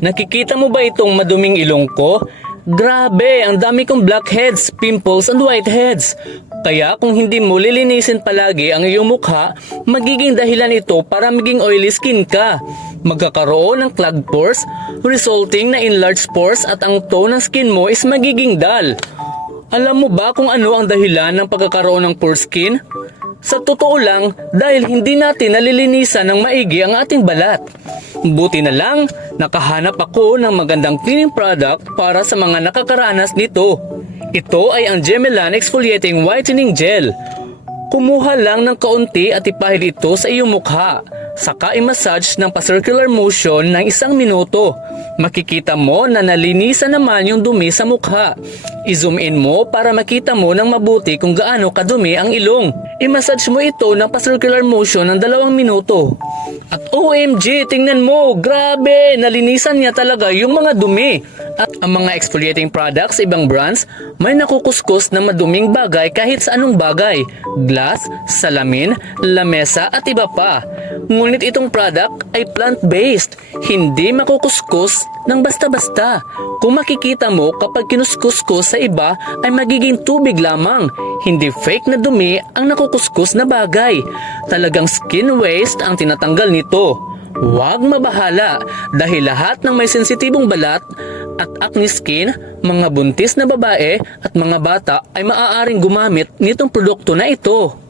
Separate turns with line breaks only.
nakikita mo ba itong maduming ilong ko? Grabe, ang dami kong blackheads, pimples, and whiteheads. Kaya kung hindi mo lilinisin palagi ang iyong mukha, magiging dahilan ito para maging oily skin ka. Magkakaroon ng clogged pores, resulting na enlarged pores at ang tone ng skin mo is magiging dull. Alam mo ba kung ano ang dahilan ng pagkakaroon ng poor skin? Sa totoo lang, dahil hindi natin nalilinisan ng maigi ang ating balat. Buti na lang, nakahanap ako ng magandang cleaning product para sa mga nakakaranas nito. Ito ay ang Gemelan Exfoliating Whitening Gel. Kumuha lang ng kaunti at ipahid ito sa iyong mukha. Saka i-massage ng pa-circular motion ng isang minuto. Makikita mo na nalinisan naman yung dumi sa mukha. I-zoom in mo para makita mo ng mabuti kung gaano kadumi ang ilong. I-massage mo ito ng pa-circular motion ng dalawang minuto. At OMG, tingnan mo, grabe, nalinisan niya talaga yung mga dumi. Ang mga exfoliating products ibang brands, may nakukuskus na maduming bagay kahit sa anong bagay. Glass, salamin, lamesa at iba pa. Ngunit itong product ay plant-based, hindi makukuskus ng basta-basta. Kung makikita mo kapag kinuskus-kus sa iba ay magiging tubig lamang, hindi fake na dumi ang nakukuskus na bagay. Talagang skin waste ang tinatanggal nito. Huwag mabahala dahil lahat ng may sensitibong balat at acne skin, mga buntis na babae at mga bata ay maaaring gumamit nitong produkto na ito.